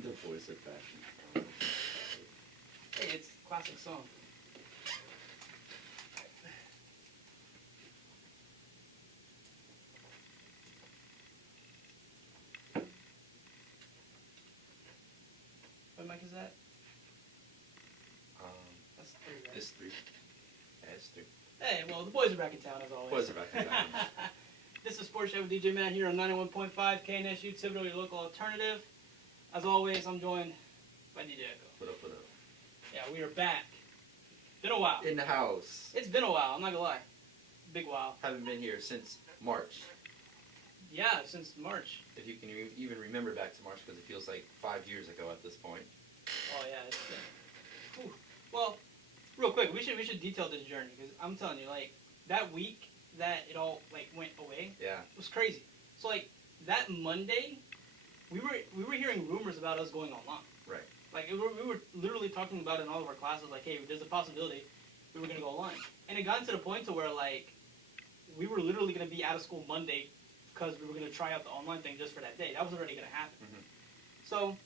The voice of passion. Hey, it's a classic song. What mic is that? That's 3, right? It's 3. Yeah, it's 3. Hey, well, the boys are back in town as always. Boys are back in town. This is Sportschat with DJ Matt here on 91.5 KNSU, Thibodeau, your local alternative. As always, I'm joined by DJ Echo. What up, what up? Yeah, we are back. Been a while. In the house. It's been a while, I'm not gonna lie. Big while. Haven't been here since March. Yeah, since March. If you can even remember back to March, because it feels like 5 years ago at this point. Oh yeah, it's been. Whew. Well, real quick, we should detail this journey because I'm telling you, like that week that it all like went away. Yeah. It was crazy. So like that Monday, we were hearing rumors about us going online. Right. Like we were literally talking about it in all of our classes. Like, hey, there's a possibility we were gonna go online, and it got to the point to where like we were literally gonna be out of school Monday because we were gonna try out the online thing just for that day. That was already gonna happen. Mm-hmm. So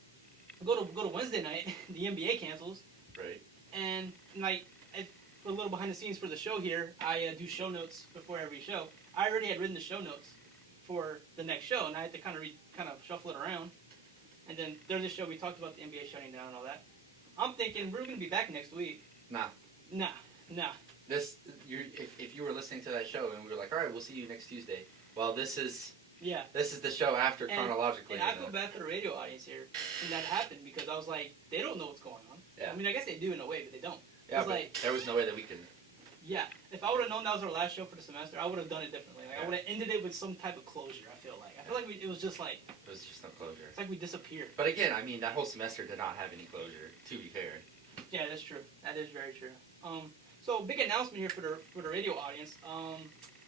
go to Wednesday night, the NBA cancels. Right. And like a little behind the scenes for the show here, I do show notes before every show. I already had written the show notes for the next show, and I had to kind of shuffle it around. And then there's a show we talked about the NBA shutting down and all that. I'm thinking we're gonna be back next week. Nah. If you were listening to that show and we were like, all right, we'll see you next Tuesday. Well, this is the show after chronologically. And I feel bad for the radio audience here, and that happened because I was like, they don't know what's going on. Yeah. I mean, I guess they do in a way, but they don't. Yeah, but like, there was no way that we could. Yeah, if I would have known that was our last show for the semester, I would have done it differently. Like, I would have ended it with some type of closure. I feel like it was just like it was just no closure. It's like we disappeared. But again, I mean, that whole semester did not have any closure. To be fair. Yeah, that's true. That is very true. So big announcement here for the radio audience.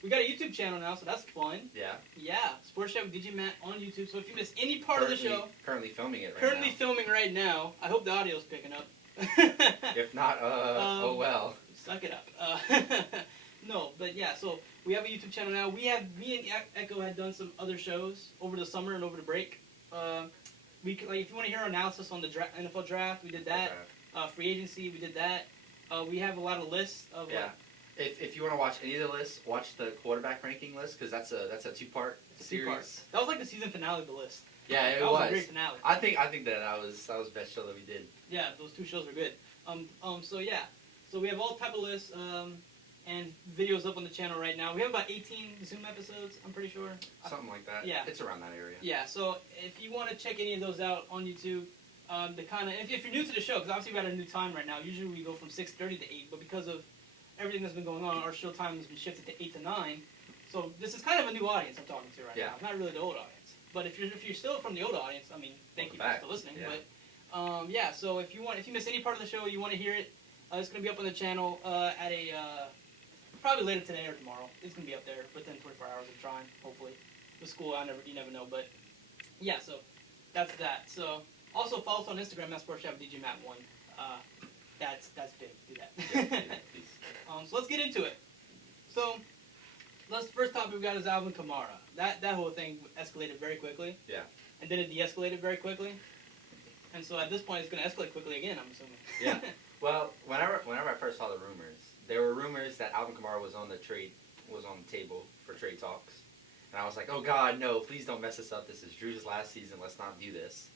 We got a YouTube channel now, so that's fun. Yeah. Yeah, Sportschat with DJ Matt on YouTube. So if you missed any part of the show, currently filming it right now. Filming right now. I hope the audio's picking up. If not, oh well. Suck it up. No, but yeah, so we have a YouTube channel now. Me and Echo had done some other shows over the summer and over the break. If you want to hear our analysis on the NFL draft, we did that. Free agency, we did that. We have a lot of lists of If you want to watch any of the lists, watch the quarterback ranking list because that's a 2-part series. That was like the season finale of the list. Yeah, it was a great finale. I think that was the best show that we did. Yeah, those 2 shows were good. So we have all type of lists and videos up on the channel right now. We have about 18 Zoom episodes, I'm pretty sure. Something like that. Yeah, it's around that area. Yeah. So if you want to check any of those out on YouTube, if you're new to the show, because obviously we're at a new time right now. Usually we go from 6:30 to 8, but because of everything that's been going on, our show time has been shifted to 8 to 9. So this is kind of a new audience I'm talking to right now. It's not really the old audience. But if you're still from the old audience, I mean, thank you for still listening. Yeah. But so if you miss any part of the show, you want to hear it, it's going to be up on the channel at a probably later today or tomorrow. It's going to be up there within 24 hours of trying, hopefully. With school, you never know. But yeah, so that's that. So also follow us on Instagram at Sportschat with DJ Matt 1. That's big. Do that. Yeah, please. So let's get into it. So first topic we got is Alvin Kamara. That whole thing escalated very quickly. Yeah. And then it de-escalated very quickly. And so at this point, it's going to escalate quickly again, I'm assuming. Yeah. Well, whenever I first saw the rumors, there were rumors that Alvin Kamara was on the table for trade talks. And I was like, oh God, no, please don't mess this up. This is Drew's last season. Let's not do this.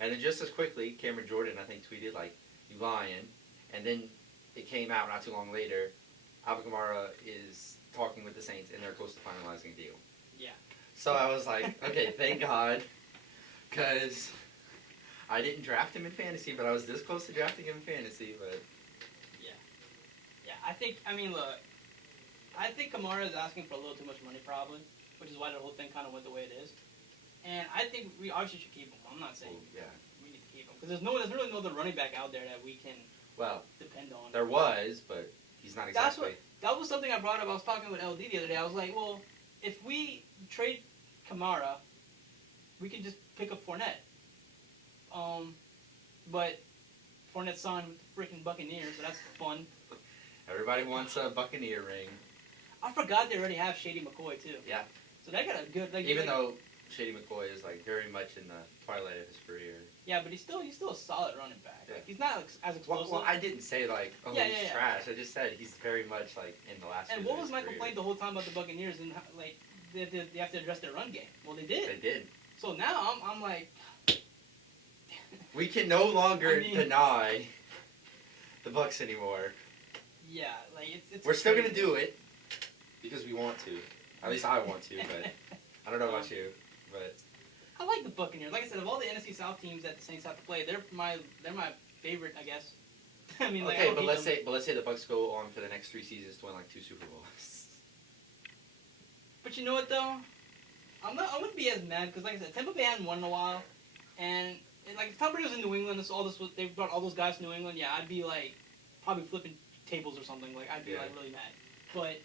And then just as quickly, Cameron Jordan, I think, tweeted, like, you lying. And then it came out not too long later, Alvin Kamara is talking with the Saints, and they're close to finalizing a deal. Yeah. So I was like, okay, thank God, because I didn't draft him in fantasy, but I was this close to drafting him in fantasy, but... Yeah, look, I think Kamara is asking for a little too much money, probably, which is why the whole thing kind of went the way it is. And I think we obviously should keep him. I'm not saying we need to keep him, because there's really no other running back out there that we can depend on. There was, but he's not exactly... That was something I brought up. I was talking with LD the other day. I was like, well, if we trade Kamara, we can just pick up Fournette. But Fournette signed with the freaking Buccaneers, so that's fun. Everybody wants a Buccaneer ring. I forgot they already have Shady McCoy, too. Yeah. So they got a good... Even though Shady McCoy is like very much in the twilight of his career. Yeah, but he's still a solid running back. Yeah. Like, he's not as explosive. Well, I didn't say like, oh, Yeah, he's yeah. trash. I just said he's very much like in the last. And years what of was his my career. complaint the whole time about the Buccaneers and how, like they have to address their run game? Well, they did. They did. So now I'm like, We can no longer I mean- deny the Bucs anymore. yeah, like it's. We're still gonna crazy. do it because we want to. At least I want to, but I don't know about you. But I like the Buccaneers. Like I said, of all the NFC South teams that the Saints have to play, they're my favorite, I guess. I mean, like, I okay, don't but hate let's them. say the Bucs go on for the next 3 seasons to win like 2 Super Bowls. But you know what though? I wouldn't be as mad because, like I said, Tampa Bay hadn't won in a while, and like if Tom Brady was in New England, they brought all those guys to New England. Yeah, I'd be like probably flipping tables or something. Like I'd be like really mad. But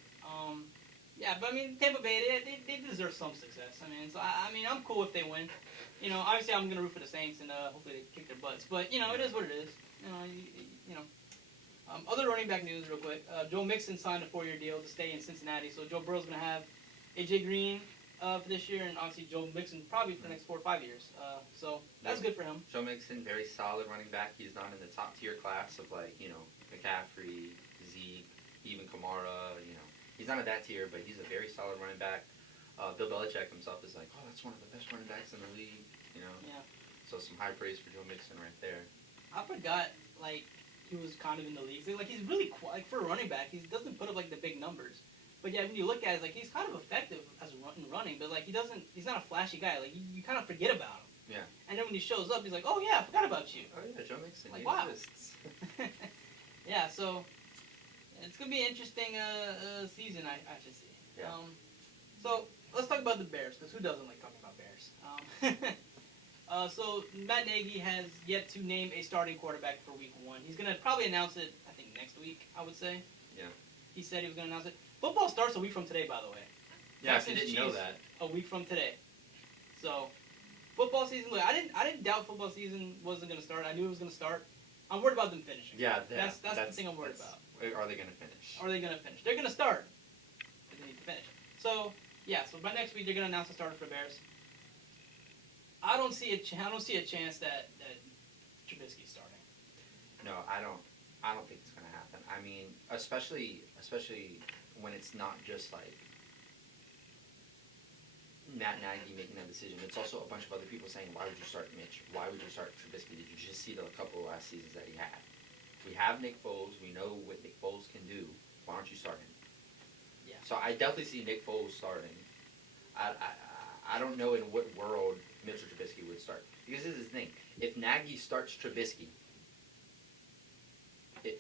yeah, but I mean Tampa Bay, they deserve some success. I mean, so I mean I'm cool if they win. You know, obviously I'm gonna root for the Saints and hopefully they kick their butts. But you know, it is what it is. You know. Other running back news, real quick. Joe Mixon signed a 4-year deal to stay in Cincinnati, so Joe Burrow's gonna have AJ Green for this year, and obviously Joe Mixon probably for the next 4 or 5 years. So that's good for him. Joe Mixon, very solid running back. He's not in the top tier class of like McCaffrey, Zeke, even Kamara. He's not at that tier, but he's a very solid running back. Bill Belichick himself is like, oh, that's one of the best running backs in the league. Yeah. So some high praise for Joe Mixon right there. I forgot like he was kind of in the league. So, like he's really like for a running back, he doesn't put up like the big numbers. But yeah, when you look at it, like he's kind of effective as running, but like he's not a flashy guy. Like you kind of forget about him. Yeah. And then when he shows up, he's like, oh yeah, I forgot about you. Oh yeah, Joe Mixon. Like, he wow. exists. Yeah, so it's gonna be an interesting season, I should say. Yeah. So let's talk about the Bears, because who doesn't like talking about Bears? So Matt Nagy has yet to name a starting quarterback for Week 1. He's gonna probably announce it, I think, next week. I would say. Yeah. He said he was gonna announce it. Football starts a week from today, by the way. Yeah, if you Texans, didn't know Chiefs, that. a week from today. So, football season. Look, I didn't doubt football season wasn't gonna start. I knew it was gonna start. I'm worried about them finishing. Yeah, that's the thing I'm worried about. Are they going to finish? Are they going to finish? They're going to start, but they need to finish. So yeah, so by next week they're going to announce the starter for the Bears. I don't see a chance that Trubisky's starting. No, I don't think it's going to happen. I mean, especially when it's not just like Matt Nagy making that decision. It's also a bunch of other people saying, why would you start Mitch? Why would you start Trubisky? Did you just see the couple of last seasons that he had? We have Nick Foles. We know what Nick Foles can do. Why don't you start him? Yeah. So I definitely see Nick Foles starting. I don't know in what world Mitchell Trubisky would start. Because this is the thing. If Nagy starts Trubisky, do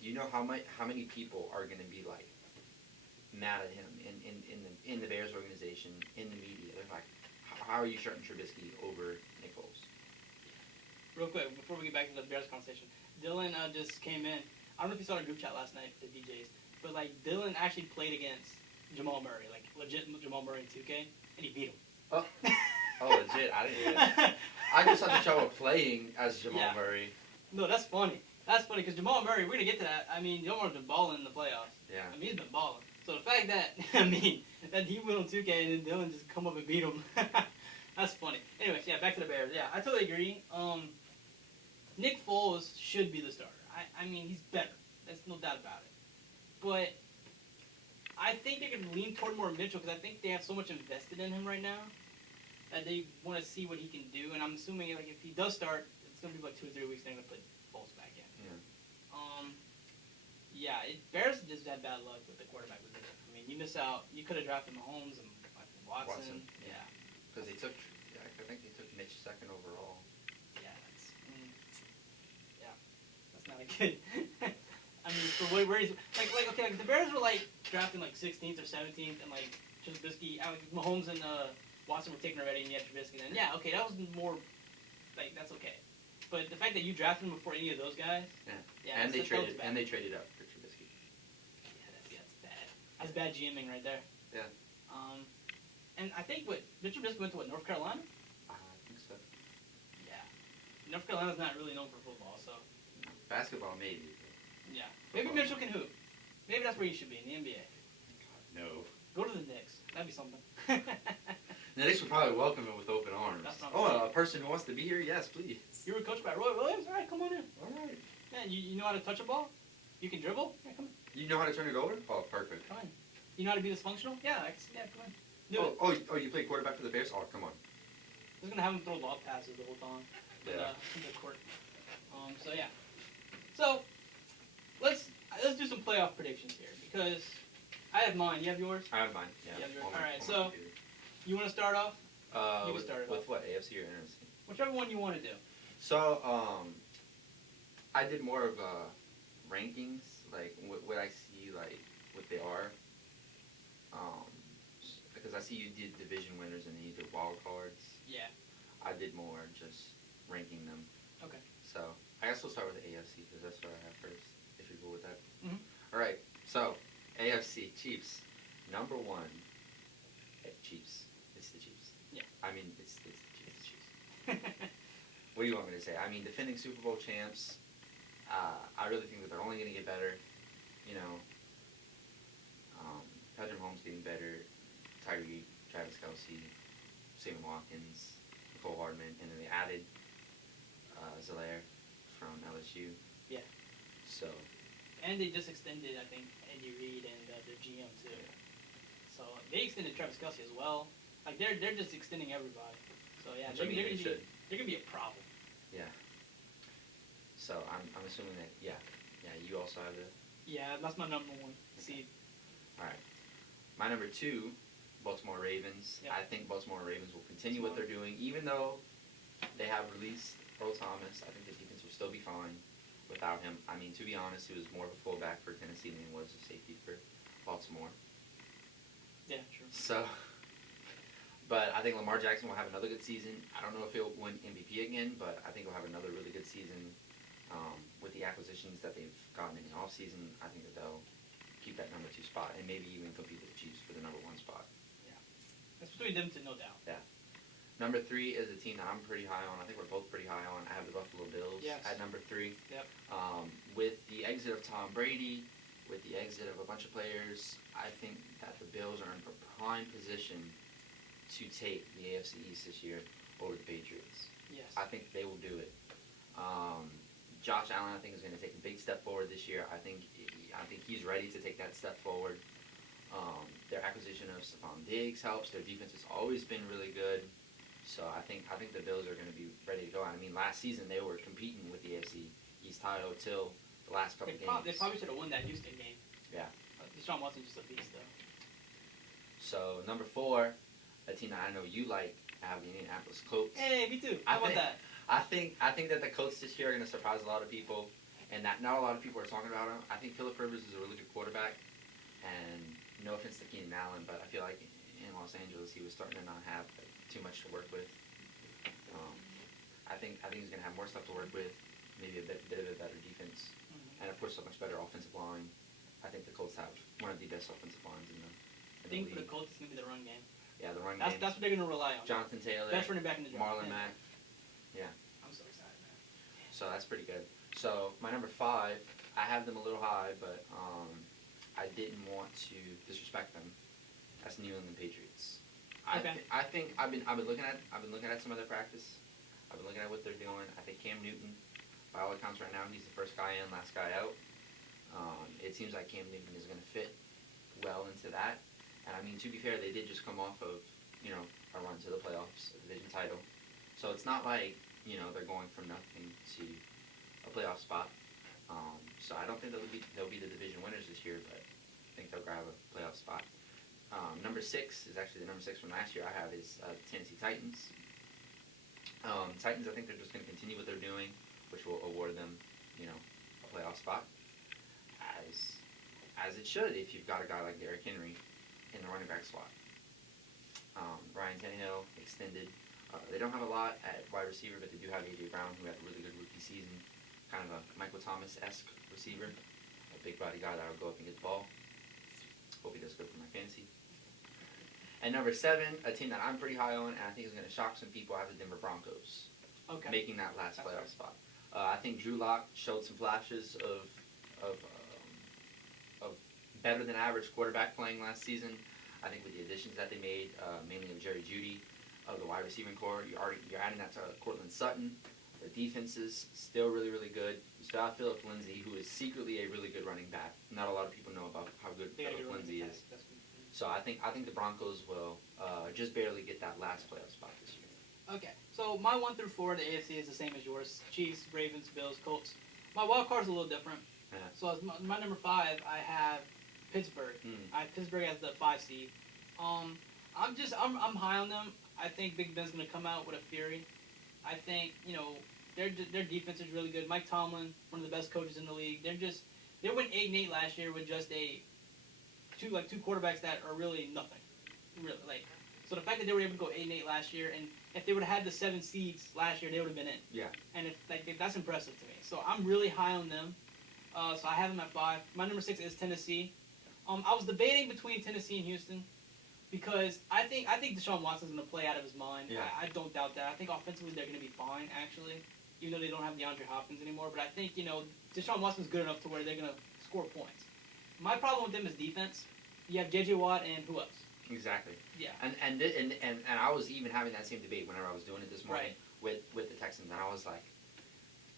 you know how many people are going to be like mad at him in the Bears organization, in the media? They're like, how are you starting Trubisky over Nick Foles? Real quick, before we get back to the Bears conversation, Dylan just came in. I don't know if you saw the group chat last night, the DJs, but like Dylan actually played against Jamal Murray, like legit Jamal Murray in 2K, and he beat him. Oh, legit! I didn't hear that. I just had the trouble playing as Jamal Murray. No, that's funny. That's funny because Jamal Murray, we're gonna get to that. I mean, Jamal's been balling in the playoffs. Yeah. I mean, he's been balling. So the fact that that he went on 2K and then Dylan just come up and beat him, that's funny. Anyways, yeah, back to the Bears. Yeah, I totally agree. Nick Foles should be the starter. I mean, he's better. There's no doubt about it. But I think they're going to lean toward more Mitchell because I think they have so much invested in him right now that they want to see what he can do. And I'm assuming like if he does start, it's going to be like 2 or 3 weeks. They're going to put Foles back in. Yeah. Bears just had bad luck with the quarterback position. I mean, you miss out. You could have drafted Mahomes and Watson. Yeah. Because I think they took Mitch second overall. Yeah, that's not a good. I mean, for where he's like the Bears were like drafting like 16th or 17th, and like Trubisky, Mahomes and Watson were taken already, and you had Trubisky. Then that was more like that's okay. But the fact that you drafted him before any of those guys, and they traded up for Trubisky. Yeah, that's bad. That's bad GMing right there. Yeah. And I think Richard Trubisky went to North Carolina. I think so. Yeah. North Carolina's not really known for football, so. Basketball, maybe. Yeah. Maybe Mitchell can hoop. Maybe that's where he should be, in the NBA. God, no. Go to the Knicks. That'd be something. The Knicks would probably welcome him with open arms. That's what I'm saying. A person who wants to be here? Yes, please. You were coached by Roy Williams? All right, come on in. All right. Man, you know how to touch a ball? You can dribble? Yeah, come on. You know how to turn it over? Oh, perfect. Come on. You know how to be dysfunctional? Yeah, come on. Do it. Oh, you play quarterback for the Bears? Oh, come on. I was going to have him throw lob passes the whole time. In the court. So, yeah. So, let's do some playoff predictions here, because I have mine. You have yours? I have mine, yeah. You have yours. All right, so you want to start off? You can start it with off. what, AFC or NFC? Whichever one you want to do. So, I did more of rankings, like what I see, like what they are. Because I see you did division winners and then you did wild cards. Yeah. I did more just ranking them. Okay. So, I guess we'll start with the AFC because that's what I have first, if you're cool with that. Mm-hmm. All right, so AFC Chiefs, number one. Chiefs. It's the Chiefs. Yeah. I mean, it's the Chiefs. What do you want me to say? I mean, defending Super Bowl champs. I really think that they're only going to get better. You know, Patrick Mahomes getting better. Tyreek, Travis Kelce, Sammy Watkins, Nicole Hardman, and then they added Zelaire from LSU. Yeah. So. And they just extended, I think, Andy Reid and their GM too. Yeah. So they extended Travis Kelce as well. Like they're just extending everybody. So yeah, they're gonna be a problem. Yeah. So I'm assuming that yeah you also have the. Yeah, that's my number one seed. All right. My number two, Baltimore Ravens. Yep. I think Baltimore Ravens will continue what they're doing, even though they have released Earl Thomas. I think the defense will still be fine without him. I mean, to be honest, he was more of a fullback for Tennessee than he was a safety for Baltimore. Yeah, true. So, but I think Lamar Jackson will have another good season. I don't know if he'll win MVP again, but I think he'll have another really good season. With the acquisitions that they've gotten in the offseason, I think that they'll keep that number 2 spot and maybe even compete with the Chiefs for the number 1 spot. Yeah. That's between them two, no doubt. Yeah. Number 3 is a team that I'm pretty high on. I think we're both pretty high on. I have the Buffalo Bills at number 3. Yep. With the exit of Tom Brady, with the exit of a bunch of players, I think that the Bills are in a prime position to take the AFC East this year over the Patriots. Yes. I think they will do it. Josh Allen, I think, is going to take a big step forward this year. I think he's ready to take that step forward. Their acquisition of Stephon Diggs helps. Their defense has always been really good. So I think the Bills are going to be ready to go. I mean, last season they were competing with the AFC East title till the last couple games. They probably should have won that Houston game. Yeah. Deshaun Watson's just a beast, though. So number 4, a team that I know you like, I have the Indianapolis Colts. Hey, me too. How about that? I think that the Colts this year are going to surprise a lot of people, and that not a lot of people are talking about him. I think Phillip Rivers is a really good quarterback, and no offense to Keenan Allen, but I feel like in Los Angeles he was starting to not have too much to work with. I think he's going to have more stuff to work with, maybe a bit of a better defense, and of course a much better offensive line. I think the Colts have one of the best offensive lines in the I think for the Colts it's going to be the run game. Yeah, the run game. That's what they're going to rely on. Jonathan Taylor, best running back in the draft. Marlon Mack. Yeah. I'm so excited, man. So that's pretty good. So my number 5, I have them a little high, but I didn't want to disrespect them. That's New England Patriots. Okay. I think I've been looking at some of their practice. I've been looking at what they're doing. I think Cam Newton, by all accounts right now, he's the first guy in, last guy out. It seems like Cam Newton is going to fit well into that. And I mean, to be fair, they did just come off of a run to the playoffs, a division title. So it's not like they're going from nothing to a playoff spot. So I don't think they'll be the division winners this year, but I think they'll grab a playoff spot. Number 6 is actually the number 6 from last year. I have is Tennessee Titans. Titans, I think they're just going to continue what they're doing, which will award them, a playoff spot, as it should if you've got a guy like Derrick Henry in the running back slot. Ryan Tannehill extended. They don't have a lot at wide receiver, but they do have A.J. Brown, who had a really good rookie season, kind of a Michael Thomas-esque receiver, a big body guy that will go up and get the ball. Hope he does good for my fantasy. And number 7, a team that I'm pretty high on, and I think is going to shock some people, I have the Denver Broncos. Okay. Making that last playoff spot. I think Drew Lock showed some flashes of better than average quarterback playing last season. I think with the additions that they made, mainly of Jerry Jeudy, of the wide receiving core, you're adding that to Cortland Sutton. The defense is still really, really good. You still have Philip Lindsay, who is secretly a really good running back. Not a lot of people know about how good Philip Lindsay is. So I think the Broncos will just barely get that last playoff spot this year. Okay, so my 1 through 4 in the AFC is the same as yours: Chiefs, Ravens, Bills, Colts. My wild card's a little different. Yeah. So as my number 5, I have Pittsburgh. I have Pittsburgh as the 5 seed. I'm high on them. I think Big Ben's gonna come out with a fury. I think their defense is really good. Mike Tomlin, one of the best coaches in the league. They went 8-8 last year with just two quarterbacks that are really nothing. Really, so the fact that they were able to go 8-8 last year, and if they would have had the 7 seeds last year, they would have been in. Yeah. And that's impressive to me. So I'm really high on them. So I have them at 5. My number 6 is Tennessee. I was debating between Tennessee and Houston because I think Deshaun Watson's going to play out of his mind. Yeah. I don't doubt that. I think offensively they're going to be fine, actually, even though they don't have DeAndre Hopkins anymore. But I think, Deshaun Watson's good enough to where they're going to score points. My problem with them is defense. You have J.J. Watt and who else? Exactly. Yeah. And I was even having that same debate whenever I was doing it this morning with the Texans, and I was like,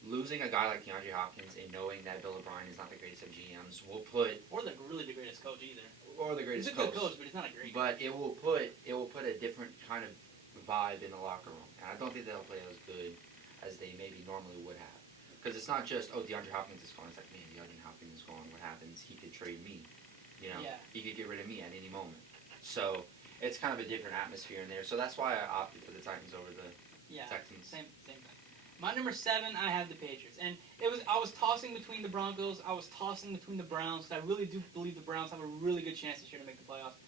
losing a guy like DeAndre Hopkins and knowing that Bill O'Brien is not the greatest of GMs will put, or the greatest coach either. Or the greatest He's a good coach, but he's not a great. But it will put a different kind of vibe in the locker room, and I don't think they'll play as good as they maybe normally would have. Because it's not just DeAndre Hopkins is gone. It's like, man, DeAndre Hopkins is gone. What happens? He could trade me. He could get rid of me at any moment. So it's kind of a different atmosphere in there. So that's why I opted for the Titans over the Texans. Same thing. My number 7, I have the Patriots, and I was tossing between the Broncos. I was tossing between the Browns. I really do believe the Browns have a really good chance this year to make the playoffs.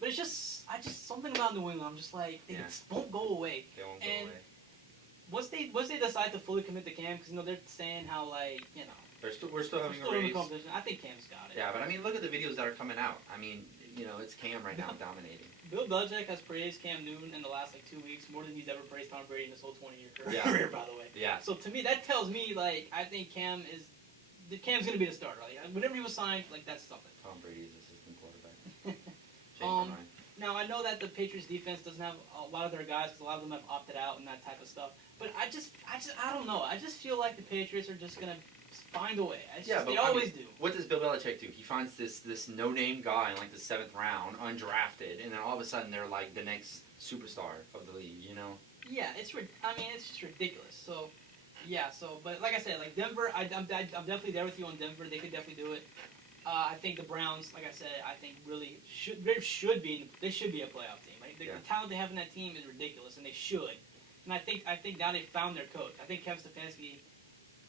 But it's just something about New England. I'm just like, they just won't go away. They won't go away. Once they decide to fully commit to Cam, because they're saying how we're still having a race. Competition. I think Cam's got it. Yeah, but I mean, look at the videos that are coming out. I mean, it's Cam right now dominating. Bill Belichick has praised Cam Newton in the last 2 weeks more than he's ever praised Tom Brady in his whole 20-year career. By the way. Yeah. So to me, that tells me I think Cam's going to be the starter. Whenever he was signed, that's something. Tom Brady's assistant quarterback. Now I know that the Patriots defense doesn't have a lot of their guys because a lot of them have opted out and that type of stuff. But I don't know. I just feel like the Patriots are just going to find a way. They always do. What does Bill Belichick do? He finds this no-name guy in the 7th round, undrafted, and then all of a sudden they're the next superstar of the league. Yeah, it's just ridiculous. So, but like I said, Denver, I'm definitely there with you on Denver. They could definitely do it. I think the Browns, like I said, I think really should be a playoff team. The talent they have in that team is ridiculous, and they should. And I think now they've found their coach. I think Kevin Stefanski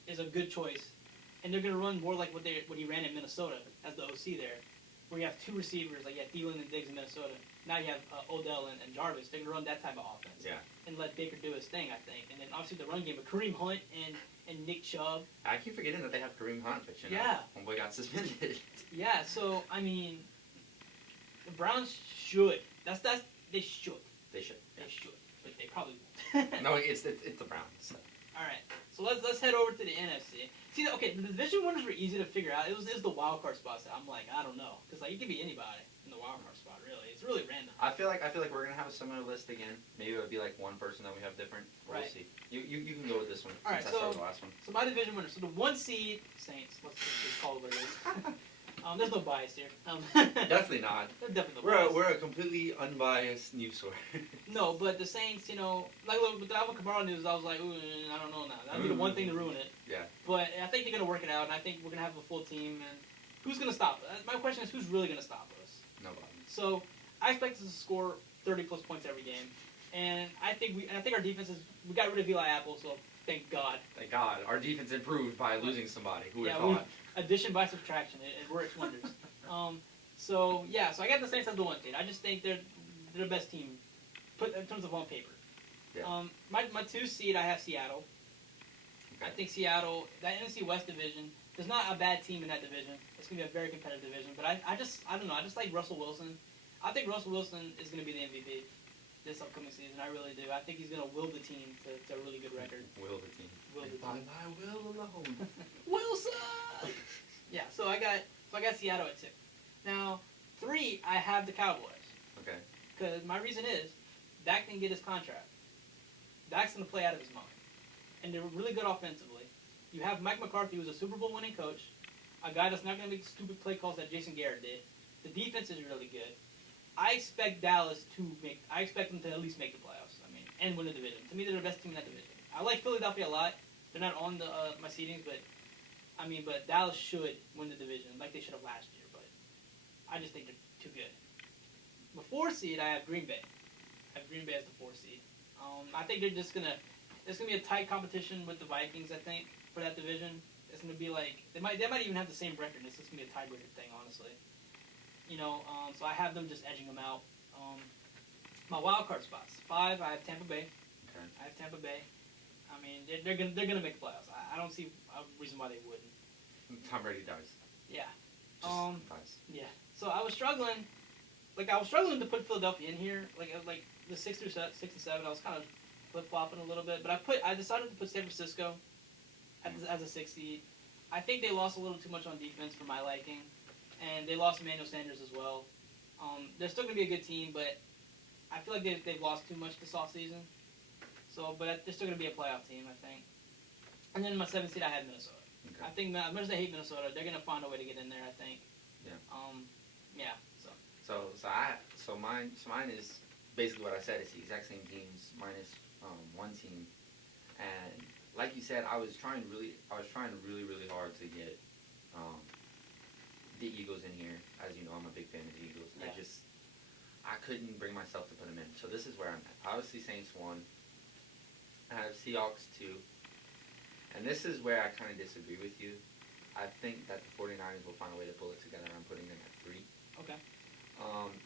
is a good choice, and they're going to run more like what he ran in Minnesota as the OC there, where you have 2 receivers, you have Thielen and Diggs in Minnesota. Now you have Odell and Jarvis. They're going to run that type of offense. Yeah. And let Baker do his thing, I think. And then obviously the run game with Kareem Hunt and Nick Chubb. I keep forgetting that they have Kareem Hunt, but homeboy got suspended. Yeah, so the Browns should. They should. They should. They should, but they probably won't. No, it's the Browns. So. All right, so let's head over to the NFC. See, okay, the division winners were easy to figure out. It was the wild card spots that I'm I don't know, because it could be anybody in the wild card spot. Really, it's really random. I feel like we're gonna have a similar list again. Maybe it would be one person that we have different. We'll see. You can go with this one. All right, since I started the last one. So my division winners. So the 1 seed Saints. Let's just call it what it is. There's no bias here. Definitely not. Definitely no bias. We're a completely unbiased news source. No, but the Saints, with the Alvin Kamara news, I was like, ooh, I don't know now. That'd be the one thing to ruin it. Yeah. But I think they're gonna work it out, and I think we're gonna have a full team. And who's gonna stop us? My question is, who's really gonna stop us? Nobody. So I expect us to score 30+ points every game, and I think our defense we got rid of Eli Apple, so thank God. Thank God, our defense improved by losing somebody. Who would have thought? Addition by subtraction, it works wonders. So I got the Saints as the 1 seed. I just think they're the best team, in terms of on paper. Yeah. My 2 seed, I have Seattle. Okay. I think Seattle, that NFC West division, there's not a bad team in that division. It's gonna be a very competitive division. But I don't know. I just like Russell Wilson. I think Russell Wilson is gonna be the MVP this upcoming season. I really do. I think he's gonna will the team to a really good record. Will the team. By my will alone. Wilson. Yeah. So I got Seattle at 2. Now 3, I have the Cowboys. Okay. Because my reason is, Dak didn't get his contract. Dak's going to play out of his mind. And they're really good offensively. You have Mike McCarthy, who's a Super Bowl winning coach, a guy that's not going to make stupid play calls that Jason Garrett did. The defense is really good. I expect Dallas I expect them to at least make the playoffs. I mean, and win the division. To me, they're the best team in that division. I like Philadelphia a lot. They're not on my seedings, but Dallas should win the division like they should have last year. But I just think they're too good. The 4 seed, I have Green Bay. I have Green Bay as the 4 seed. I think they're just gonna. It's gonna be a tight competition with the Vikings. I think for that division, it's gonna be like they might even have the same record. It's just gonna be a tiebreaker thing, honestly. So I have them just edging them out. My wild card spots 5. I have Tampa Bay. Okay. I have Tampa Bay. I mean, they're gonna make the playoffs. I don't see a reason why they wouldn't. Tom Brady dies. Yeah. Just dies. Yeah. So I was struggling. I was struggling to put Philadelphia in here. Like the 6 and 7. I was kind of flip flopping a little bit, but I decided to put San Francisco as a 6 seed. I think they lost a little too much on defense for my liking, and they lost Emmanuel Sanders as well. They're still gonna be a good team, but I feel like they've lost too much this offseason. So, but they're still gonna be a playoff team, I think. And then my 7th seed, I had Minnesota. Okay. I think as much as I hate Minnesota, they're gonna find a way to get in there. I think. Yeah. Yeah. So mine is basically what I said. It's the exact same teams minus one team, and like you said, I was trying really hard to get the Eagles in here. As you know, I'm a big fan of the Eagles. Yeah. I couldn't bring myself to put them in. So this is where I'm at. Obviously, Saints 1. I have Seahawks 2. And this is where I kind of disagree with you. I think that the 49ers will find a way to pull it together. I'm putting them at 3. Okay.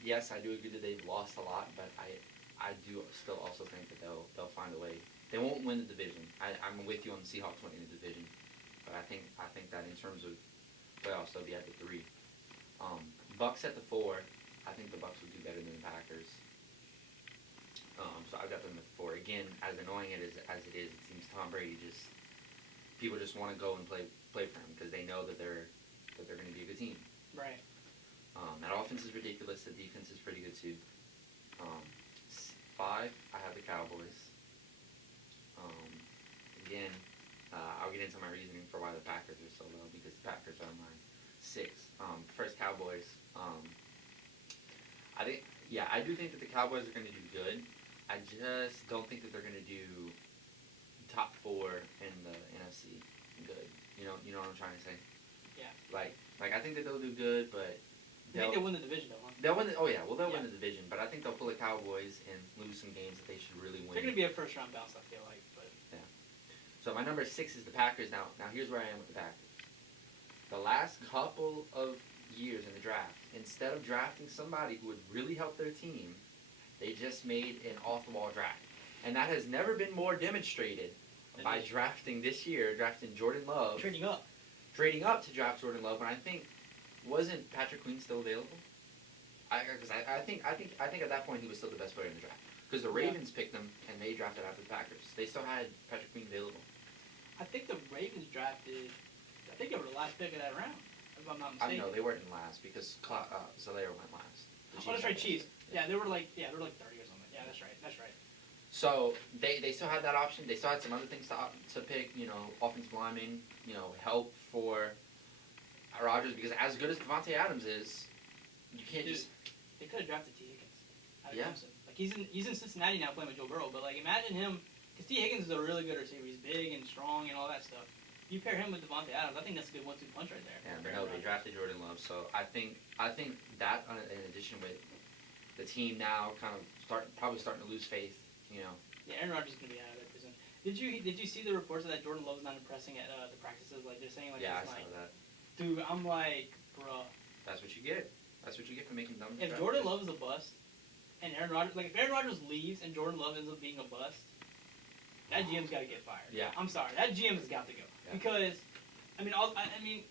Yes, I do agree that they've lost a lot, but I do still also think that they'll find a way. They won't win the division. I'm with you on the Seahawks winning the division, but I think that in terms of playoffs, they'll be at the 3. Bucs at the 4. I think the Bucs will do better than the Packers. So I've got them at 4. Again, as annoying as it is, it seems Tom Brady people just want to go and play for him because they know that they're going to be a good team. Right. That offense is ridiculous. The defense is pretty good too. 5, I have the Cowboys. Again, I'll get into my reasoning for why the Packers are so low because the Packers are my 6. First, Cowboys. I do think that the Cowboys are going to do good. I just don't think that they're going to do top 4 in the NFC good. You know what I'm trying to say? Yeah. Like I think that they'll do good, but I think they'll win the division, though, huh? they'll win. They'll win the division, but I think they'll pull the Cowboys and lose some games that they should really win. They're going to be a first-round bounce, I feel like. But yeah. So my number 6 is the Packers. Now here's where I am with the Packers. The last couple of years in the draft, instead of drafting somebody who would really help their team, they just made an off-the-wall draft, and that has never been more demonstrated by drafting Jordan Love. Trading up to draft Jordan Love, and I think wasn't Patrick Queen still available? I think at that point he was still the best player in the draft because the Ravens picked him and they drafted after the Packers. They still had Patrick Queen available. I think the Ravens drafted. I think they were the last pick of that round, if I'm not mistaken. No, they weren't in last because Zalaire went last. That's right, Chiefs. Yeah, they were like 30 or something. Yeah, that's right. So they still had that option. They still had some other things to pick. Offensive linemen. Help for Rodgers because as good as Devontae Adams is, you can't just. They could have drafted T. Higgins. Yeah. Like he's in Cincinnati now playing with Joe Burrow, but like imagine him because T. Higgins is a really good receiver. He's big and strong and all that stuff. You pair him with Devontae Adams, I think that's a good 1-2 punch right there. Yeah, but no, they drafted Jordan Love, so I think that in addition with the team now kind of probably starting to lose faith. Yeah, Aaron Rodgers is gonna be out of there. Did you see the reports that Jordan Love's not impressing at the practices? Like they're saying like I saw that. Dude, I'm like, bruh. That's what you get. That's what you get for making dumb. If Jordan Love is a bust, and Aaron Rodgers, if Aaron Rodgers leaves and Jordan Love ends up being a bust, that GM's got to get fired. Yeah. I'm sorry, that GM has got to go because, I mean,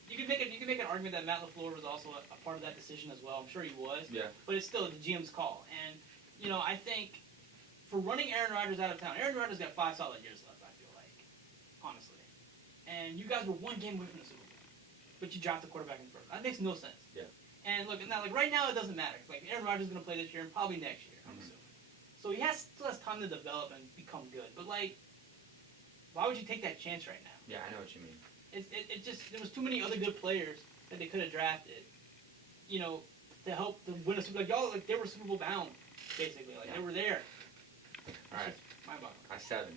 you can make an argument that Matt LaFleur was also a part of that decision as well. I'm sure he was. Yeah. But it's still the GM's call, and I think for running Aaron Rodgers out of town, Aaron Rodgers got 5 solid years left. I feel like, honestly, and you guys were 1 game away from the Super Bowl, but you dropped the quarterback in the first. That makes no sense. Yeah. And look, now like right now it doesn't matter. Like Aaron Rodgers is gonna play this year and probably next year. I'm assuming. So he still has time to develop and become good. But like, why would you take that chance right now? Yeah, I know what you mean. It just there was too many other good players that they could have drafted, you know, to help to win a Super Bowl. Like y'all, like they were Super Bowl bound, basically. Like they were there. All right. My bad. I 7.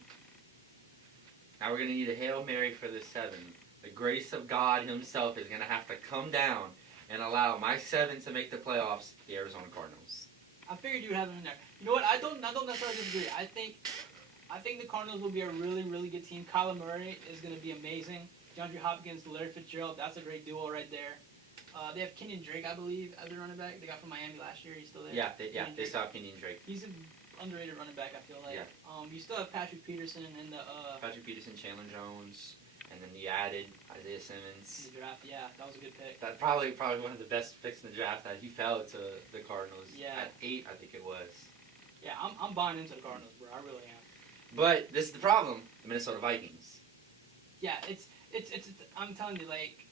Now we're gonna need a Hail Mary for this 7. The grace of God Himself is gonna have to come down and allow my 7 to make the playoffs. The Arizona Cardinals. I figured you would have them in there. You know what? I don't necessarily disagree. I think the Cardinals will be a really, really good team. Kyler Murray is going to be amazing. DeAndre Hopkins, Larry Fitzgerald, that's a great duo right there. They have Kenyon Drake, I believe, as their running back. They got from Miami last year. He's still there. They still have Kenyon Drake. He's an underrated running back, I feel like. Yeah. You still have Patrick Peterson and the Patrick Peterson, Chandler Jones, and then you added Isaiah Simmons. The draft. Yeah, that was a good pick. That probably one of the best picks in the draft. That he fell to the Cardinals. Yeah. At 8, I think it was. Yeah, I'm buying into the Cardinals, bro. I really am. But this is the problem: the Minnesota Vikings. Yeah, it's I'm telling you, like.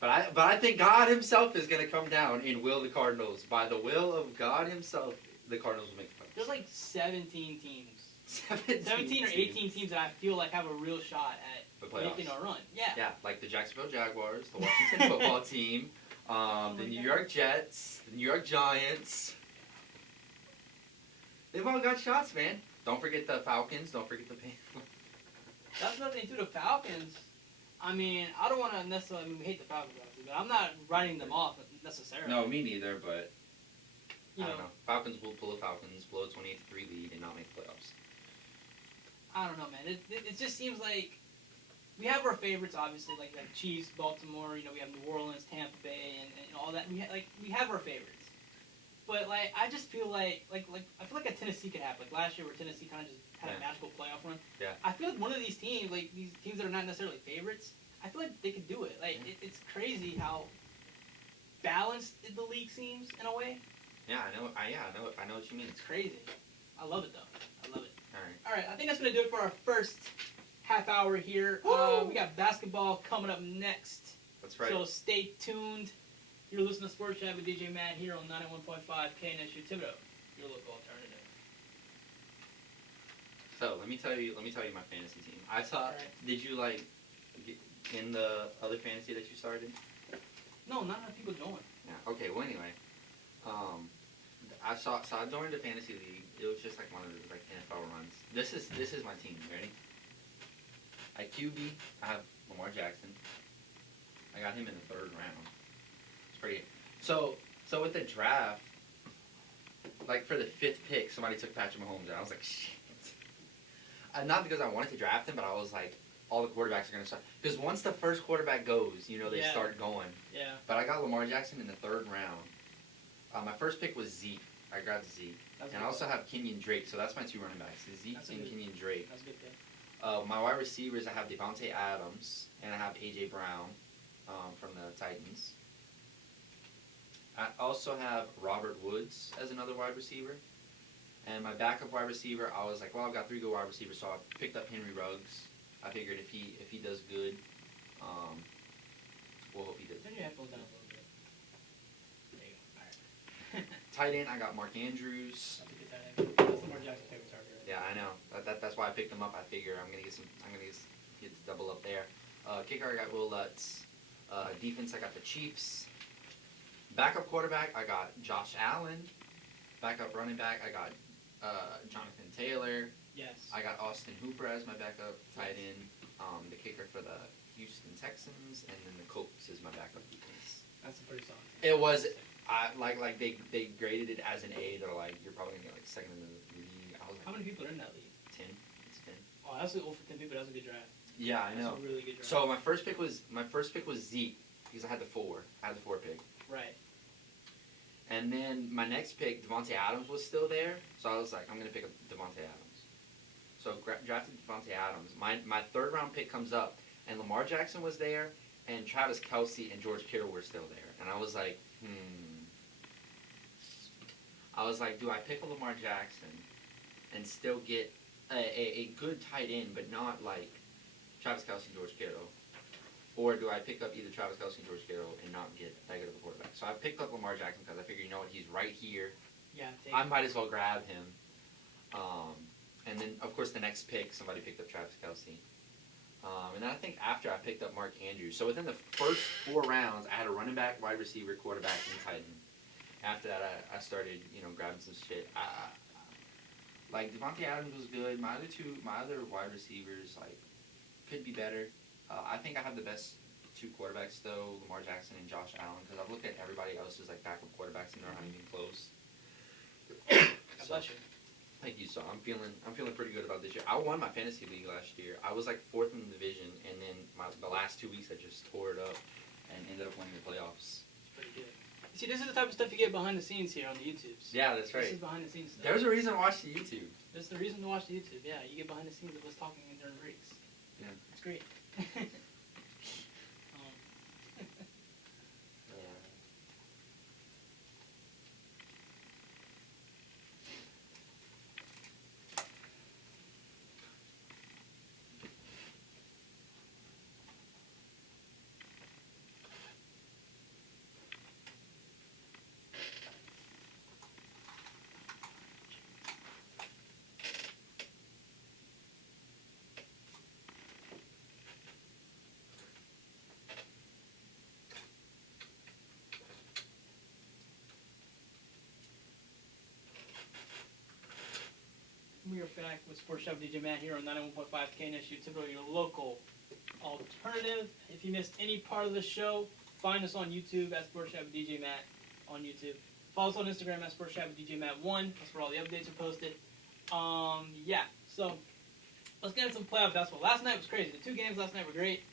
But I think God Himself is going to come down and will the Cardinals. By the will of God Himself, the Cardinals will make the playoffs. There's like 17 teams. 17 or 18 teams that I feel like have a real shot at making a run. Yeah. Yeah, like the Jacksonville Jaguars, the Washington football team, the New York Jets, the New York Giants. They've all got shots, man. Don't forget the Falcons. Don't forget the Panthers. That's nothing to do with the Falcons. I mean, I don't want to necessarily. I mean, we hate the Falcons, obviously, but I'm not writing them off necessarily. No, me neither. But I don't know. Falcons will pull the Falcons, blow a 28-3 lead, and not make the playoffs. I don't know, man. It just seems like we have our favorites, obviously, like Chiefs, Baltimore. You know, we have New Orleans, Tampa Bay, and all that. We have our favorites. But like, I just feel like I feel like a Tennessee could happen. Like last year, where Tennessee kind of just had a magical playoff run. Yeah. I feel like one of these teams, like these teams that are not necessarily favorites, I feel like they could do it. Like it's crazy how balanced the league seems in a way. Yeah, I know. I know what you mean. It's crazy. I love it though. I love it. All right. I think that's gonna do it for our first half hour here. We got basketball coming up next. That's right. So stay tuned. You're listening to Sportschat with DJ Matt here on 91.5 KNSU Thibodeau, your local alternative. So let me tell you my fantasy team. I saw. Right. Did you like in the other fantasy that you started? No, not enough people join. Yeah. Okay. Well, anyway, I joined a fantasy league. It was just like one of those like NFL runs. This is my team. Ready? At QB, I have Lamar Jackson. I got him in the 3rd round. Pretty. So with the draft, like for the 5th pick, somebody took Patrick Mahomes, and I was like, shit. Not because I wanted to draft him, but I was like, all the quarterbacks are gonna start. Because once the first quarterback goes, you know, they start going. Yeah. But I got Lamar Jackson in the 3rd round. My first pick was Zeke. I got Zeke, and I also have Kenyon Drake. So that's my 2 running backs: Zeke and Kenyon Drake. That's a good pick. My wide receivers, I have Devontae Adams, and I have AJ Brown from the Titans. I also have Robert Woods as another wide receiver. And my backup wide receiver, I was like, well, I've got 3 good wide receivers, so I picked up Henry Ruggs. I figured if he does good, we'll hope he does. Turn your headphones down a little bit. There you go. All right. Tight end, I got Mark Andrews. That's a good tight end. That's Lamar Jackson's favorite target. Right? Yeah, I know. That's why I picked him up. I figure I'm gonna get to double up there. Kicker, I got Will Lutz. Defense, I got the Chiefs. Backup quarterback, I got Josh Allen. Backup running back, I got Jonathan Taylor. Yes. I got Austin Hooper as my backup tight end. The kicker for the Houston Texans, and then the Colts is my backup defense. That's a pretty solid. It was, like they graded it as an A. They're like, you're probably gonna get like 2nd in the league. I was like, how many people are in that league? 10. It's 10. Oh, that's over 10 people. That's a good draft. Yeah, I know. That's a really good draft. So my first pick was Zeke because I had the 4. I had the 4 pick. Right. And then my next pick, Devontae Adams, was still there. So I was like, I'm going to pick up Devontae Adams. So drafted Devontae Adams. My 3rd round pick comes up, and Lamar Jackson was there, and Travis Kelce and George Kittle were still there. And I was like, I was like, do I pick a Lamar Jackson and still get a good tight end, but not like Travis Kelce and George Kittle? or do I pick up either Travis Kelce and George Kittle and not get that good of a quarterback? So I picked up Lamar Jackson because I figured, you know what, he's right here. Yeah. I might as well grab him. And then, of course, the next pick, somebody picked up Travis Kelce. And then I think after I picked up Mark Andrews. So within the first 4 rounds, I had a running back, wide receiver, quarterback, and tight end. After that, I started, grabbing some shit. Like, Devontae Adams was good. My other wide receivers, could be better. I think I have the best 2 quarterbacks, though, Lamar Jackson and Josh Allen, because I've looked at everybody else's, backup quarterbacks, and they're not even close. God bless you. Thank you. So I'm feeling pretty good about this year. I won my fantasy league last year. I was 4th in the division, and then the last 2 weeks I just tore it up and ended up winning the playoffs. It's pretty good. See, this is the type of stuff you get behind the scenes here on the YouTubes. Yeah, that's right. This is behind the scenes stuff. There's a reason to watch the YouTube. That's the reason to watch the YouTube. Yeah, you get behind the scenes of us talking during breaks. Yeah. It's great. We are back with Sportschat with DJ Matt here on 91.5 KNSU, typically your local alternative. If you missed any part of the show, find us on YouTube at Sportschat with DJ Matt on YouTube. Follow us on Instagram at Sportschat with DJ Matt 1. That's where all the updates are posted. Yeah, so let's get into some playoff basketball. Last night was crazy. The 2 games last night were great.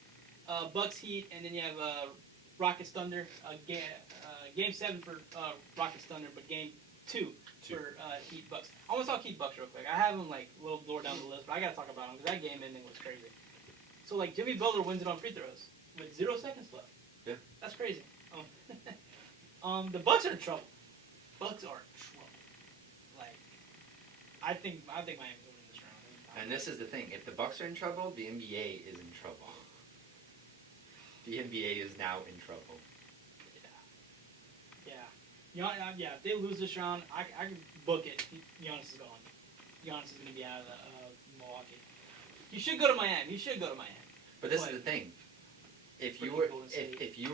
Bucs Heat, and then you have Rockets Thunder. Game 7 for Rockets Thunder, but game 2 for Heat Bucks. I want to talk Heat Bucks real quick. I have them a little lower down the list, but I got to talk about them because that game ending was crazy. So Jimmy Butler wins it on free throws with 0 seconds left. Yeah, that's crazy. The Bucks are in trouble. Bucks are in trouble. I think Miami's winning this round. And this is the thing: if the Bucks are in trouble, the NBA is in trouble. The NBA is now in trouble. Yeah, if they lose this round, I can book it. Giannis is gone. Giannis is going to be out of Milwaukee. He should go to Miami. But this is the thing: if you were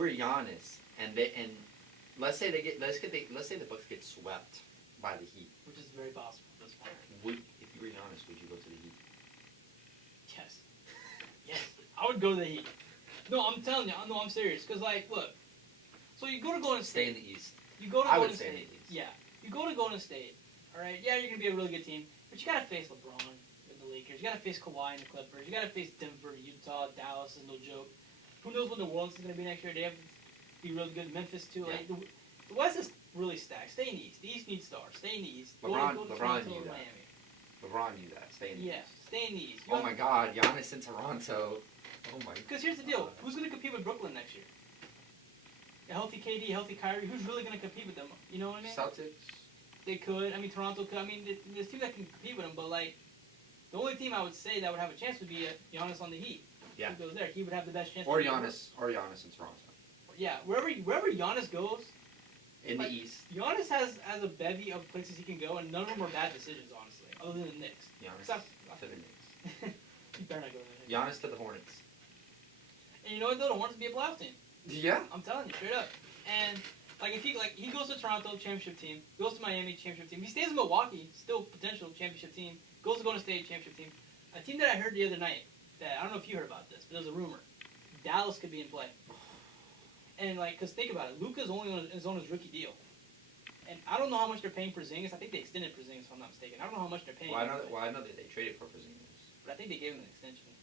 Giannis, and let's say the Bucks get swept by the Heat, which is very possible at this point. If you were Giannis, would you go to the Heat? Yes, I would go to the Heat. No, I'm telling you. No, I'm serious. Because look, so you go to Golden State. Stay in the East. You go to I Golden would stay State. in the East. Yeah, you go to Golden State. All right. Yeah, you're gonna be a really good team, but you gotta face LeBron and the Lakers. You gotta face Kawhi and the Clippers. You gotta face Denver, Utah, Dallas is no joke. Who knows when the World's gonna be next year? They have to be really good. Memphis too. Yeah. The West is really stacked. Stay in the East. The East needs stars. Stay in the East. LeBron go to knew Toronto that. or Miami. LeBron knew that. Stay in the East. Stay in the East. Oh my God, Giannis in Toronto. Oh my. Because here's the deal: who's gonna compete with Brooklyn next year? A healthy KD, healthy Kyrie. Who's really going to compete with them? You know what I mean? Celtics. They could. Toronto could. There's teams that can compete with them, but the only team I would say that would have a chance would be Giannis on the Heat. Yeah. He goes there. He would have the best chance. Or Giannis in Toronto. Yeah, wherever Giannis goes. In the East. Giannis has a bevy of places he can go, and none of them are bad decisions, honestly, other than the Knicks. Giannis to the Knicks. You better not go to the Knicks. Giannis to the Hornets. And you know what though? The Hornets would be a playoff team. Yeah. I'm telling you, straight up. And if he goes to Toronto, championship team, goes to Miami, championship team. If he stays in Milwaukee, still potential championship team. Goes to Golden State, championship team. A team that I heard the other night that I don't know if you heard about this, but there's a rumor. Dallas could be in play. And because think about it, Luka's only on his rookie deal. And I don't know how much they're paying Porzingis. I think they extended Porzingis, if I'm not mistaken. I don't know how much they're paying. Well, I know that they traded for Porzingis. But I think they gave him an extension.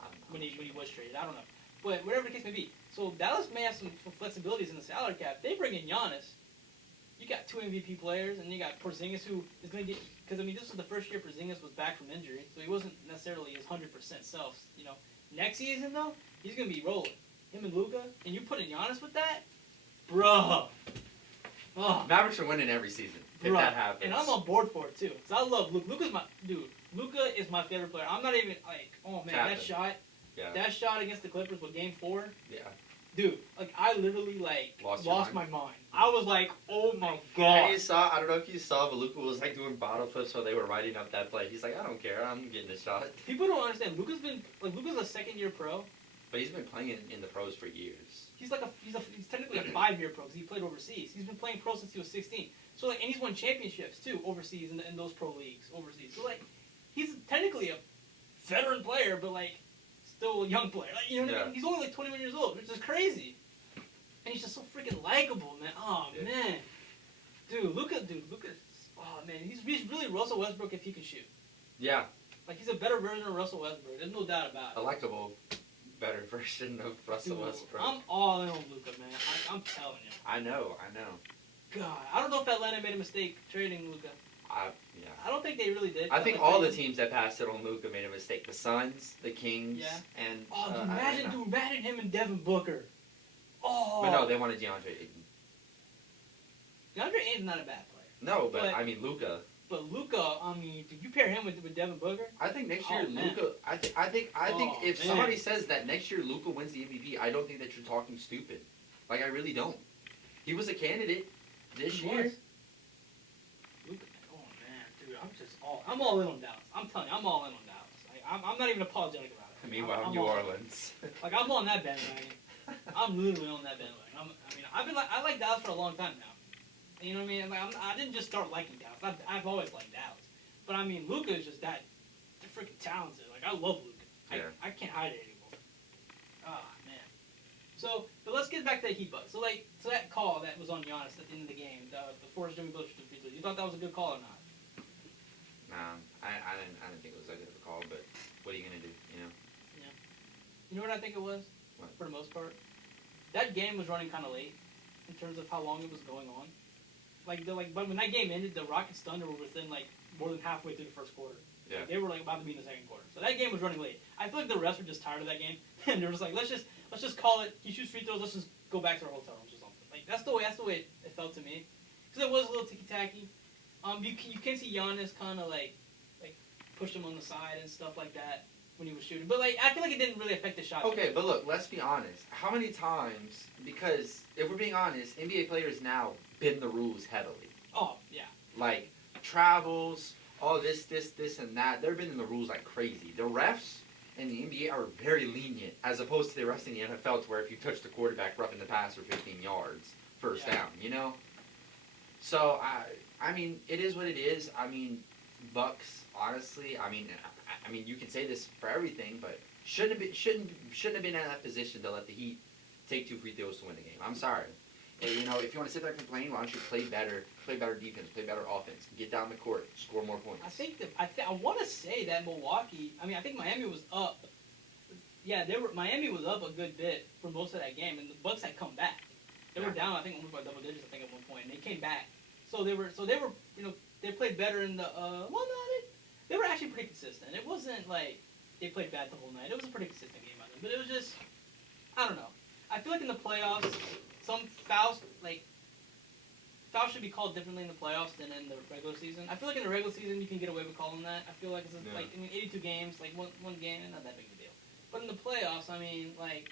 I don't know. When he was traded. I don't know. But whatever the case may be. So Dallas may have some flexibilities in the salary cap. They bring in Giannis. You got 2 MVP players, and you got Porzingis, who is going to get... Because, this was the first year Porzingis was back from injury, so he wasn't necessarily his 100% self. Next season, though, he's going to be rolling. Him and Luka, and you put in Giannis with that? Bruh. Oh. Mavericks are winning every season, if that happens. And I'm on board for it, too. Because I love Luka. Luka is my favorite player. I'm not even, oh, man, that shot... Yeah. That shot against the Clippers with Game 4. Yeah. Dude, like I literally like lost my mind. I was like, oh my And god. you saw, I don't know if you saw, but Luka was like doing bottle flips while they were writing up that play. He's like, I don't care, I'm getting the shot. People don't understand. Luka's a second-year pro. But he's been playing in the pros for years. He's technically a 5-year pro because he played overseas. He's been playing pro since he was 16. So like, and he's won championships too overseas in those pro leagues overseas. So like, he's technically a veteran player, but like still a young player. Like, you know what I mean? He's only like 21 years old, which is crazy. And he's just so freaking likable, man. Oh man, Luka. Oh man, he's really Russell Westbrook if he can shoot. Yeah. Like he's a better version of Russell Westbrook. There's no doubt about it. A likable, better version of Russell Westbrook. I'm all in on Luka, man. I'm telling you. I know. God, I don't know if Atlanta made a mistake trading Luka. Yeah. I don't think they really did. I think all the teams that passed it on Luka made a mistake. The Suns, the Kings, and imagine him and Devin Booker. Oh. But no, they wanted DeAndre Ayton. DeAndre Ayton's not a bad player. No, but I mean Luka. But Luka, I mean, did you pair him with Devin Booker? I think next year Luka. I think if somebody says that next year Luka wins the MVP, I don't think that you're talking stupid. Like I really don't. He was a candidate this year. Luka, oh man, dude, I'm all in on Dallas. I'm telling you, I'm all in on Dallas. I'm not even apologetic about it. Meanwhile, New Orleans. Like I'm on that bandwagon. I'm literally on that bandwagon. I like Dallas for a long time now. You know what I mean? Like, I didn't just start liking Dallas. I've always liked Dallas. But I mean, Luka is just they're freaking talented. Like I love Luka. Yeah. I can't hide it anymore. Ah man. So, but let's get back to the Heat Bucks. So that call that was on Giannis at the end of the game, the forced Jimmy Butler to free throw. You thought that was a good call or not? Nah, I didn't think it was that good of a call. But what are you gonna do? You know. Yeah. You know what I think it was? What? For the most part, that game was running kind of late in terms of how long it was going on. But when that game ended, the Rockets Thunder were within like more than halfway through the first quarter. Yeah. Like, they were like about to be in the second quarter. So that game was running late. I feel like the refs were just tired of that game, and they were just like, let's just call it. He shoots free throws. Let's just go back to our hotel rooms or something. Like that's the way it felt to me, because it was a little ticky tacky. You can see Giannis kind of like push him on the side and stuff like that when he was shooting. But like I feel like it didn't really affect the shot. Okay, but look, let's be honest. How many times? Because if we're being honest, NBA players now bend the rules heavily. Oh yeah. Like travels, all this, and that. They're bending the rules like crazy. The refs in the NBA are very lenient, as opposed to the refs in the NFL, to where if you touch the quarterback roughing the passer 15 yards, first down. You know. So I mean, it is what it is. I mean, Bucks. Honestly, I mean, you can say this for everything, but shouldn't have been in that position to let the Heat take 2 free throws to win the game. I'm sorry. And, you know, if you want to sit there and complain, why don't you play better defense, play better offense, get down the court, score more points. I want to say that Milwaukee. I mean, I think Miami was up. Yeah, Miami was up a good bit for most of that game, and the Bucks had come back. They were down, I think, almost by double digits. I think at one point, and they came back. So they were, you know, they played better in the. They were actually pretty consistent. It wasn't like they played bad the whole night. It was a pretty consistent game, I think. But it was just, I don't know. I feel like in the playoffs, some fouls should be called differently in the playoffs than in the regular season. I feel like in the regular season you can get away with calling that. I feel like it's like in 82 games, like one game, not that big of a deal. But in the playoffs, I mean, like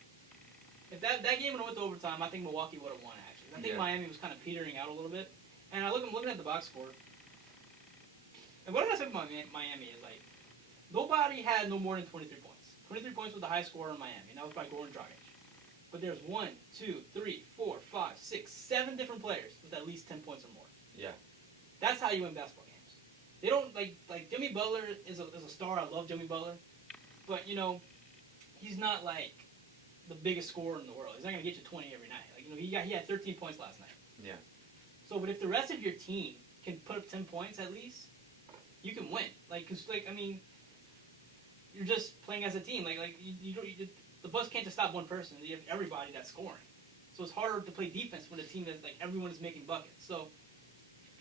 if that game would have went to overtime, I think Milwaukee would have won. Actually, I think Miami was kind of petering out a little bit. And I'm looking at the box score. And what did I say about Miami is like nobody had no more than 23 points. 23 points was the high scorer in Miami, and that was by Goran Dragic. But there's 1, 2, 3, 4, 5, 6, 7 different players with at least 10 points or more. Yeah. That's how you win basketball games. They don't like Jimmy Butler is a star. I love Jimmy Butler, but you know, he's not like the biggest scorer in the world. He's not gonna get you 20 every night. Like you know, he had 13 points last night. Yeah. So, but if the rest of your team can put up 10 points at least, you can win. I mean, you're just playing as a team. The Bucks can't just stop one person. You have everybody that's scoring. So it's harder to play defense when a team that's like everyone is making buckets. So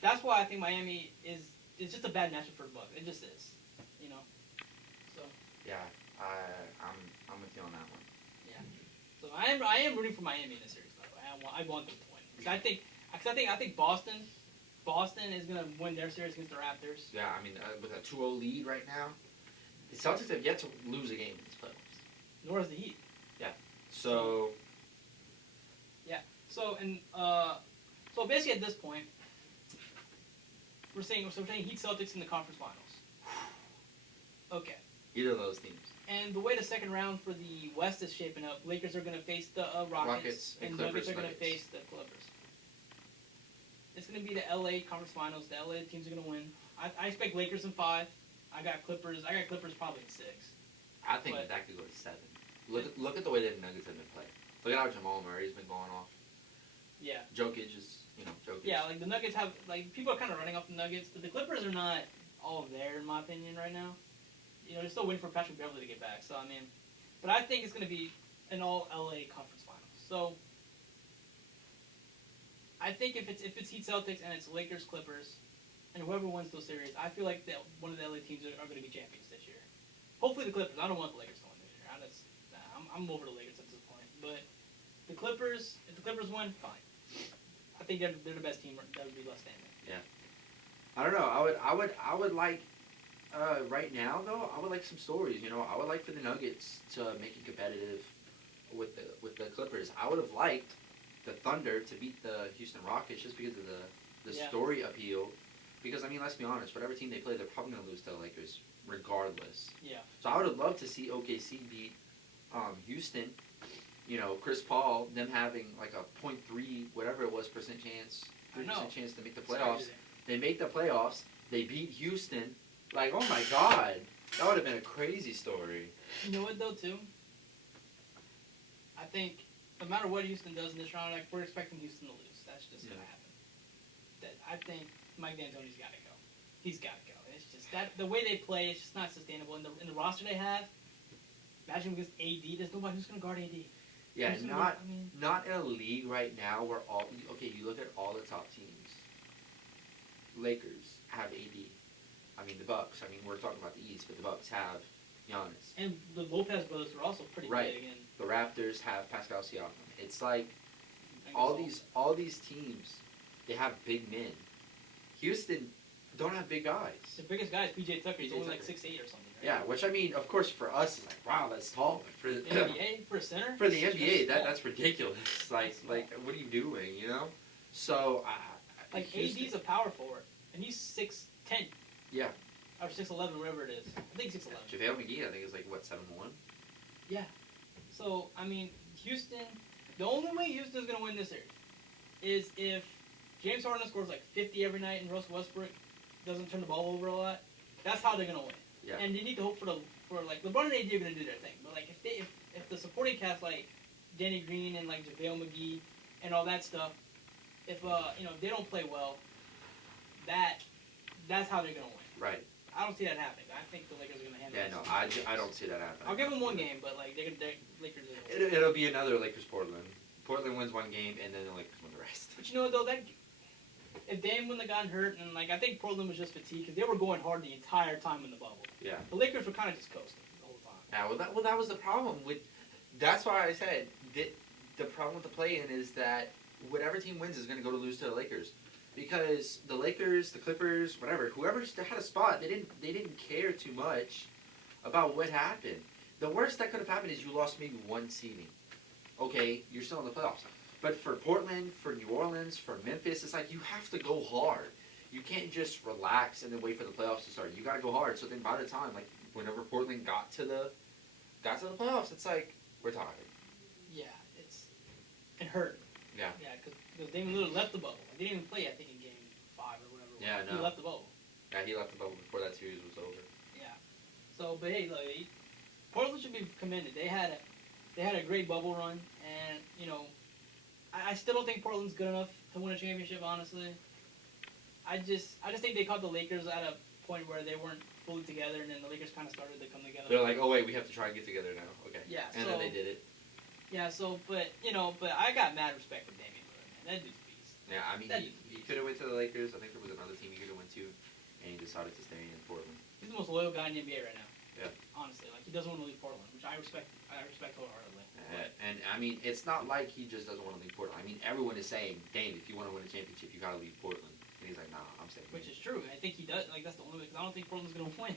that's why I think Miami is just a bad matchup for the Bucks. It just is, you know. So yeah, I'm with you on that one. Yeah. So I am rooting for Miami in this series though. I want them to win because I think Boston is gonna win their series against the Raptors. Yeah, I mean with a 2-0 lead right now, the Celtics have yet to lose a game in this playoffs. nor has the Heat. So So basically at this point, we're saying Heat Celtics in the conference finals. Okay. either of those teams. And the way the second round for the West is shaping up, Lakers are going to face the Rockets and Nuggets are going to Clippers. face the Clippers. It's going to be the LA conference finals. The LA teams are going to win. I expect Lakers in 5. I got Clippers probably in 6. I think that could go to 7. Look at the way the Nuggets have been playing. Look at how Jamal Murray's been going off. Yeah. Jokic is, Jokic. Yeah, like the Nuggets have, like, people are kind of running off the Nuggets, but the Clippers are not all there, in my opinion, right now. They're still waiting for Patrick Beverley to get back, so, I mean, but I think it's going to be an all-LA conference finals. So, I think if it's Heat Celtics and it's Lakers Clippers, and whoever wins those series, I feel like one of the LA teams are going to be champions this year. Hopefully the Clippers. I don't want the Lakers to win this year. I'm over the Lakers at this point. But the Clippers, if the Clippers win, fine. I think they're the best team that would be left standing. Yeah. I don't know. I would like right now though. I would like some stories. I would like for the Nuggets to make it competitive with the Clippers. I would have liked the Thunder to beat the Houston Rockets just because of the story appeal. Because, I mean, let's be honest, whatever team they play, they're probably going to lose to the Lakers regardless. Yeah. So I would have loved to see OKC beat Houston. Chris Paul, them having like a .3, whatever it was, percent chance, 3% chance to make the playoffs. They make the playoffs. They beat Houston. Like, oh my God. That would have been a crazy story. You know what, though, too? I think no matter what Houston does in this round, like, we're expecting Houston to lose. That's just going to happen. I think Mike D'Antoni's got to go. He's got to go. It's just that the way they play, it's just not sustainable. In the roster they have, imagine against AD, there's nobody who's going to guard AD. Yeah, not in a league right now where you look at all the top teams. Lakers have AD. I mean, the Bucs. I mean, we're talking about the East, but the Bucs have Giannis. And the Lopez brothers are also pretty big. And the Raptors have Pascal Siakam. It's like all these teams, they have big men. Houston don't have big guys. The biggest guy is PJ Tucker. He's only like 6'8" or something. Right? Yeah, which I mean, of course, for us, it's like, wow, that's tall. But for the NBA, for a center, for the NBA, that's ridiculous. Like, what are you doing? So, like AD's a power forward, and he's 6'10". Yeah. Or 6'11", whatever it is. I think 6'11". JaVale McGee, I think, is like what, 7'1". Yeah. So I mean, Houston. The only way Houston's gonna win this series is if James Harden scores like 50 every night, and Russell Westbrook doesn't turn the ball over a lot. That's how they're gonna win. Yeah. And you need to hope for like LeBron and AD are gonna do their thing. But like if the supporting cast like Danny Green and like JaVale McGee and all that stuff, if they don't play well, that's how they're gonna win. Right. I don't see that happening. I think the Lakers are gonna handle it. Yeah, no, I don't see that happening. I'll give them one game, but like Lakers. It'll be another Lakers-Portland. Portland wins one game, and then the Lakers win the rest. But you know what, though, if Dame wouldn't have gotten hurt, and like I think Portland was just fatigued because they were going hard the entire time in the bubble. Yeah. The Lakers were kind of just coasting the whole time. Yeah, that was the problem with. That's why I said the problem with the play-in is that whatever team wins is going to lose to the Lakers, because the Lakers, the Clippers, whoever had a spot, they didn't care too much about what happened. The worst that could have happened is you lost maybe one seeding. Okay, you're still in the playoffs. But for Portland, for New Orleans, for Memphis, it's like you have to go hard. You can't just relax and then wait for the playoffs to start. You got to go hard. So then by the time, like whenever Portland got to the playoffs, it's like we're tired. Yeah, it hurt. Yeah. Yeah, because Damian Lillard left the bubble. He didn't even play, I think, in Game 5 or whatever. Yeah, no. He left the bubble. Yeah, he left the bubble before that series was over. Yeah. So, but hey, like, Portland should be commended. They had a great bubble run, and I still don't think Portland's good enough to win a championship. Honestly, I just think they caught the Lakers at a point where they weren't fully together, and then the Lakers kind of started to come together. They're like, oh wait, we have to try and get together now. Okay. Yeah. And then they did it. Yeah. So, but I got mad respect for Damian Lillard, man. That dude's a beast. Yeah, I mean, he could have went to the Lakers. I think there was another team he could have went to, and he decided to stay in Portland. He's the most loyal guy in the NBA right now. Yeah. Honestly, like he doesn't want to leave Portland, which I respect. I respect wholeheartedly. And I mean, it's not like he just doesn't want to leave Portland. I mean, everyone is saying, "Dame, if you want to win a championship, you got to leave Portland." And he's like, "Nah, I'm staying." Which is true. I think he does. Like that's the only way. Because I don't think Portland's gonna win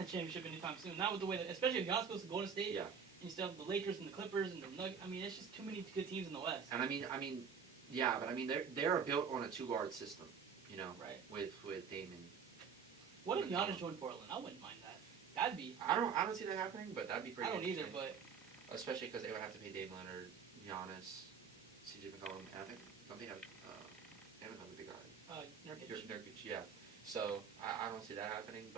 a championship anytime soon. Not with the way that, especially if Giannis goes to Golden State. Yeah. And you still have the Lakers and the Clippers and the Nuggets. I mean, it's just too many good teams in the West. And I mean, yeah, but I mean, they're built on a 2-guard system, you know, Right. with Damon. What if Giannis joined Portland? I wouldn't mind that. That'd be. I don't see that happening, but that'd be pretty. I don't either, but especially because they would have to pay Dave Leonard, Giannis, CJ McCollum, and I think don't they have another big guy? Nurkic. Nurkic, yeah. So I don't see that happening, but